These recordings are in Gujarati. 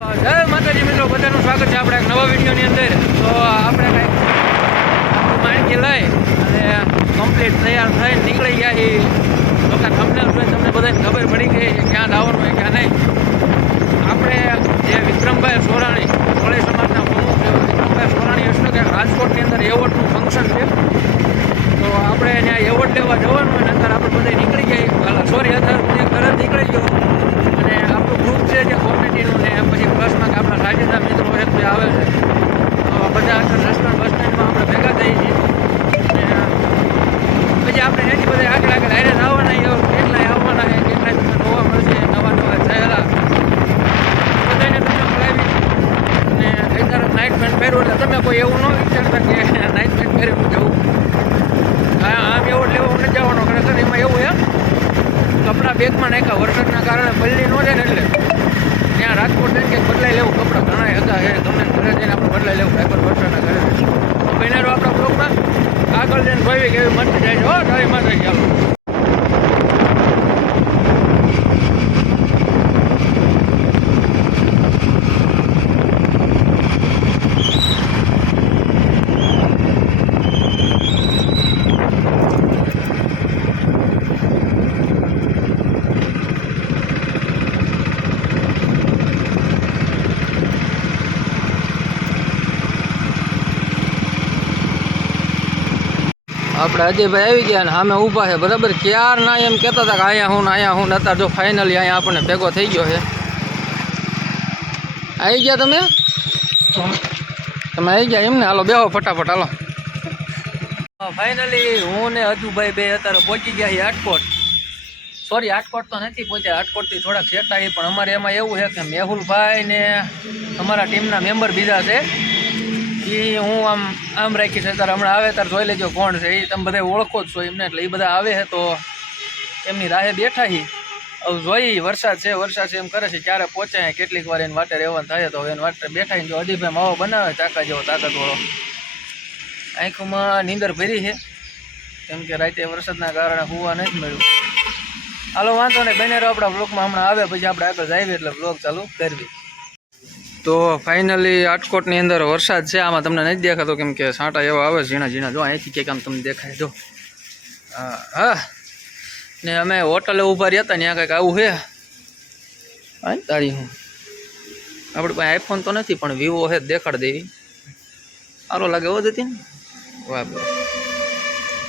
જય માતાજી મિત્રો, બધાનું સ્વાગત છે આપણે એક નવા વિડીયોની અંદર. તો આપણે કંઈક માહિતી લઈ અને કમ્પ્લીટ તૈયાર થઈને નીકળી ગયા એ લોકો થંબનેલ જોઈ તમને બધાને ખબર પડી ગઈ કે ક્યાં જવાનું હોય ક્યાં નહીં. આપણે જે વિક્રમભાઈ સોરાણી કોળી સમાજના પ્રમુખ છે વિક્રમભાઈ સોરાણી એટલે કે રાજકોટની અંદર એવોર્ડનું ફંક્શન છે. તો આપણે ત્યાં એવોર્ડ લેવા જવાનું હોય ને અંદર આપણે બધા નીકળી ગયા. સોરી અત્યારે ઘરે નીકળી ગયો અને આપણું ગ્રુપ છે જે કોમ્યુનિટીનું ને પછી બસમાં આપણા રાજ્યના મિત્રો એક બે આવે છે. બધા બસ સ્ટેન્ડમાં આપણે ભેગા થઈએ છીએ અને પછી આપણે એની બધા આગળ હારે આવવાના કેટલાય આવવાના છે કેટલાય તમને જોવા મળશે નવા થયેલા બધાને તમને મળાવી. અને અત્યારે નાઇટ પેન્ટ પહેરવું એટલે તમે કોઈ એવું ન વિચારતા કે નાઇટ પેન્ટ પહેરવું જવું. આમ એવોર્ડ લેવો નથી જવાનો ખરેખર. એમાં એવું એમ કપડાં બેગમાં નાખ્યા વરસાદના કારણે પલ્લી ન જાય ને એટલે ત્યાં રાજકોટ જઈને કે બદલાઈ લેવું કપડાં ઘણા હતા છે તમને ઘરે જઈને આપણે બદલાઈ લેવું ભાઈ વરસાદના ઘરે. તો બહેનેરો આપણા બ્લોગમાં આગળ જઈને ભાઈ કેવી મસ્ત જાય છે. હો તારી માં થઈ ચાલો. આપણે અજયભાઈ આવી ગયા ને સામે ઊભા છે બરાબર. ક્યાર ના એમ કહેતા હતા કે અહીંયા હું નતા. જો ફાઇનલી અહીંયા આપણને ભેગો થઈ ગયો છે. આવી ગયા તમે આવી ગયા એમ ને? હાલો બેહો ફટાફટ હાલો. ફાઇનલી હું ને અજુભાઈ બે અત્યારે પહોંચી ગયા છીએ રાજકોટ. સોરી રાજકોટ તો નથી પહોંચ્યા, રાજકોટથી થોડાક સેટા છે પણ અમારે એમાં એવું છે કે મેહુલભાઈ ને અમારા ટીમના મેમ્બર બીજા છે એ હું આમ રાખીશ. અત્યારે હમણાં આવે ત્યારે જોઈ લેજો કોણ છે એ. તમે બધા ઓળખો જ છો એમને એટલે એ બધા આવે છે તો એમની રાહે બેઠા છીએ. હવે જોઈ વરસાદ છે એમ કરે છે ક્યારે પહોંચે. કેટલીક વાર એને વાટે રહેવાનું થાય તો એને વાટે બેઠા. જો અદીભાઈ માવો બનાવે ચાકા જેવો તાકાતવાળો. આંખમાં નીંદર ભરી છે કેમ કે રાતે વરસાદના કારણે હોવા નથી મળ્યું. હાલો વાંધો નહીં, બનેરો આપણા બ્લોગમાં હમણાં આવે પછી આપણે આગળ જઈએ એટલે બ્લોગ ચાલુ કરવી. તો ફાઇનલી રાજકોટની અંદર વરસાદ છે. આમાં તમને નથી દેખાતો કેમ કે છાંટા એવા આવે ઝીણા. જો અહીંથી કંઈક આમ તમને દેખાય. જો હા ને અમે હોટલે ઊભા રહ્યા હતા ત્યાં કંઈક આવું છે. હા તારી હું આપણે પાસે આઈફોન તો નથી પણ વિવો છે દેખાડ દેવી. સારો લાગે એવો જ હતી ને. વાહ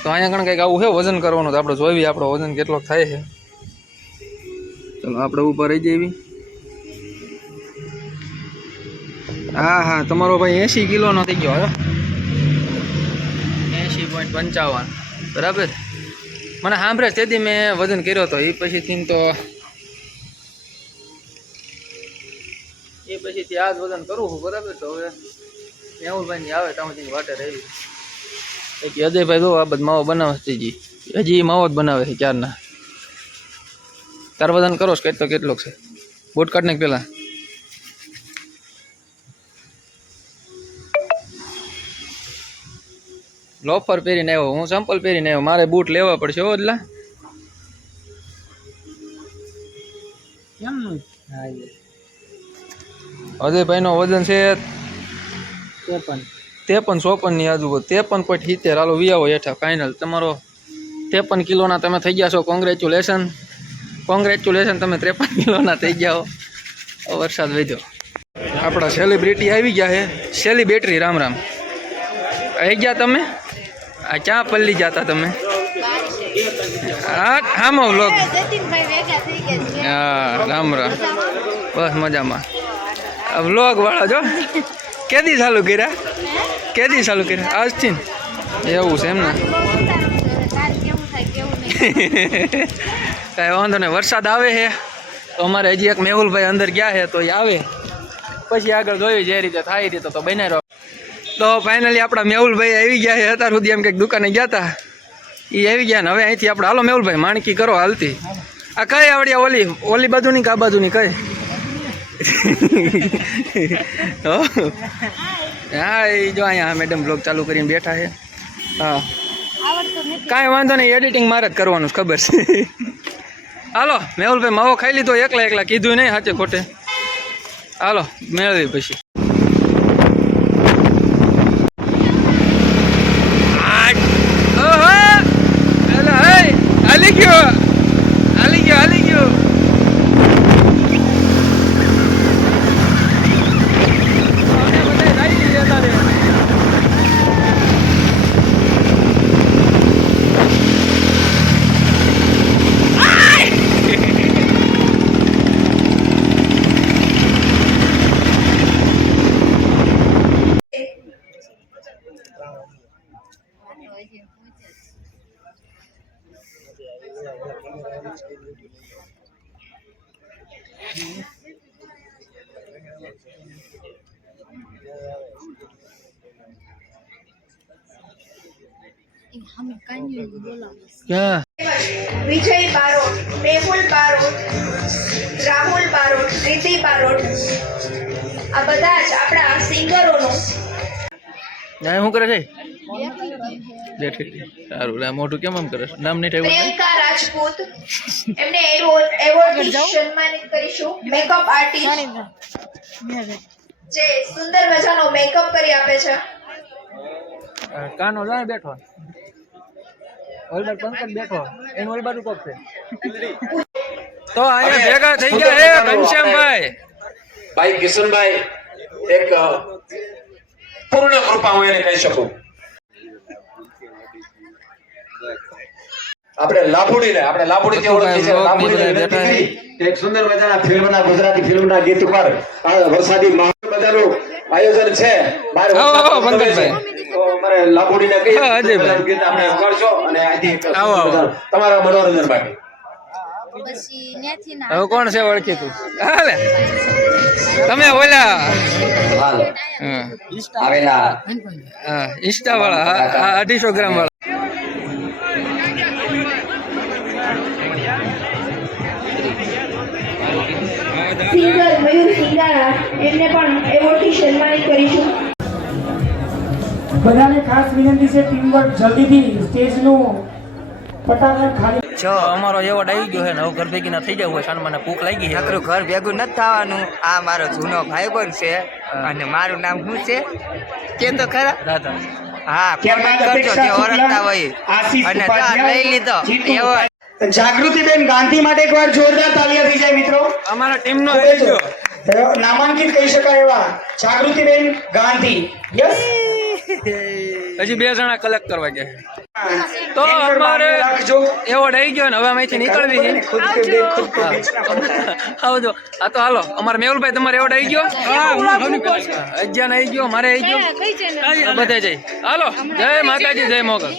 તો અહીંયા કણ કંઈક આવું છે વજન કરવાનું. તો આપણે જોઈવી આપણો વજન કેટલો થાય છે. ચલો આપણે ઊભા રહી જઈએ. હા તમારો ભાઈ 80 કિલોનો થઈ ગયો. હવે 80.55 બરાબર. મને સાંભળે તેથી મેં વજન કર્યો હતો. એ પછીથી આ જ વજન કરું છું બરાબર. તો હવે મેહુલભાઈ આવે ત્યાંથી વાટે રહી. અજયભાઈ જો આ બધું માવો બનાવે છે હજી માવો જ બનાવે છે ક્યારના. તાર વજન કરો છો તો કેટલોક છે? બૂટ કાઢ નાખ પેલા. લોફર પહેરીને આવ્યો, હું ચંપલ પહેરીને આવ્યો. મારે બૂટ લેવા પડશે હો. એટલે કેમનું અજયભાઈનો વજન છે 53-54 ની આજુબાજુ. 53.70. હાલો વિયાવો હેઠા ફાઇનલ. તમારો 53 કિલોના તમે થઈ ગયા છો. કોંગ્રેચ્યુલેશન. તમે 53 કિલોના થઈ ગયા હો. વરસાદ વધ્યો. આપણા સેલિબ્રિટી આવી ગયા છે. સેલિબ્રિટી રામ આવી ગયા તમે? આ ક્યાં પલ્લી જતા તમે? હામાં વ્લોગ. હા રામ બસ મજામાં. આ વ્લોગ વાળા જો કેદી ચાલુ કર્યા આજથી? એવું છે એમને? કાંઈ વાંધો નહીં. વરસાદ આવે છે તો અમારે હજી એક મેહુલભાઈ અંદર ગયા છે તો એ આવે પછી આગળ જોયું જે રીતે થાય રીતે તો બને રહો. તો ફાઇનલી આપણા મેહુલભાઈ આવી ગયા છે. અત્યાર સુધી એમ કંઈક દુકાને ગયા હતા એ આવી ગયા ને હવે અહીંથી આપણે હાલો મેહુલભાઈ માણકી કરો હાલતી. આ કઈ આવડ્યા ઓલી બાજુની કા બાજુની કઈ? હા એ જો અહીંયા મેડમ બ્લોગ ચાલુ કરીને બેઠા છે. હા કાંઈ વાંધો નહીં, એડિટિંગ મારે જ કરવાનું ખબર છે. હાલો મેહુલભાઈ માવો ખાઈ લીધો એકલા કીધું નહીં સાચે ખોટે. હાલો મેળવી પછી હાલી ગયો હાલી ગયો હાલી ગયો क्या વિજય બારોટ, મેહુલ બારોટ, રાહુલ બારોટ, રીતિ બારોટ આ બધા જ આપણા સિંગરોનું શું કરે છે સારું લે મોટું કેમ આમ કરે નામ નહીં થયું પ્રિયંકા રાજપૂત એમને એવોર્ડથી સન્માનિત કરીશું. મેકઅપ આર્ટિસ્ટ જે સુંદર મજાનો મેકઅપ કરી આપે છે. કાનો જાય બેઠો ઓલબાર પંકજ બેઠો એનો ઓલબાર કોક છે તો અહીંયા ભેગા થઈ ગયા હે ઘનશ્યામભાઈ ભાઈ કિશનભાઈ એક પૂર્ણ કૃપા હું એને કહી શકું. આપણે લાભુડી જે ઓળખી છે લાભુડી એક સુંદર મજાના ફિલ્મના ગુજરાતી ફિલ્મના ગીત ઉપર વરસાદી માહોલ બધાનું આયોજન છે. મારે લાભુડીને કહી ગીત આપણે કરશો અને આજથી તમારા મનોરંજન માટે હવે કોણ છે ઓળખી તું હાલે તમે ઓલા આવેલા ઇન્સ્ટા વાળા 250 ગ્રામ વાળા સિંગર મયુર સિંગારા એમને પણ એવોર્ડથી સન્માનિત કરીશું. બધાને ખાસ વિનંતી છે ટીમવર્ક જલ્દીથી સ્ટેજનું ફટાફટ ખાલી જો અમારો એવોર્ડ આવી ગયો છે ને હવે ઘર ભેગી ના થઈ જવું હોય સાને મને ભૂખ લાગી છે નકરું ઘર ભેગું નથી થવાનું. આ મારો જૂનો ભાઈબંધ છે અને મારું નામ શું છે કે તો ખરા દાદા હા કોમેન્ટ કરજો જે ઓળખતા હોય અને લઈ લીધો એવોર્ડ. જાગૃતિબેન ગાંધી માટે એકવાર જોરદાર તાળીઓ થઈ જાય મિત્રો. અમારા ટીમનો આવી ગયો નામાંકિત કહી શકાય એવા જાગૃતિબેન ગાંધી. યસ હજી 2 જણા કલેક્ટ કરવા ગયા તો અમારે એવોર્ડ આવી ગયો ને હવે અહીંથી નીકળવી આવજો હા તો હાલો અમારે મેહુલભાઈ તમારે એવોર્ડ આવી ગયો અજ્ઞાન આવી ગયો મારે આવી ગયો બધે જઈ હાલો જય માતાજી જય મોગલ.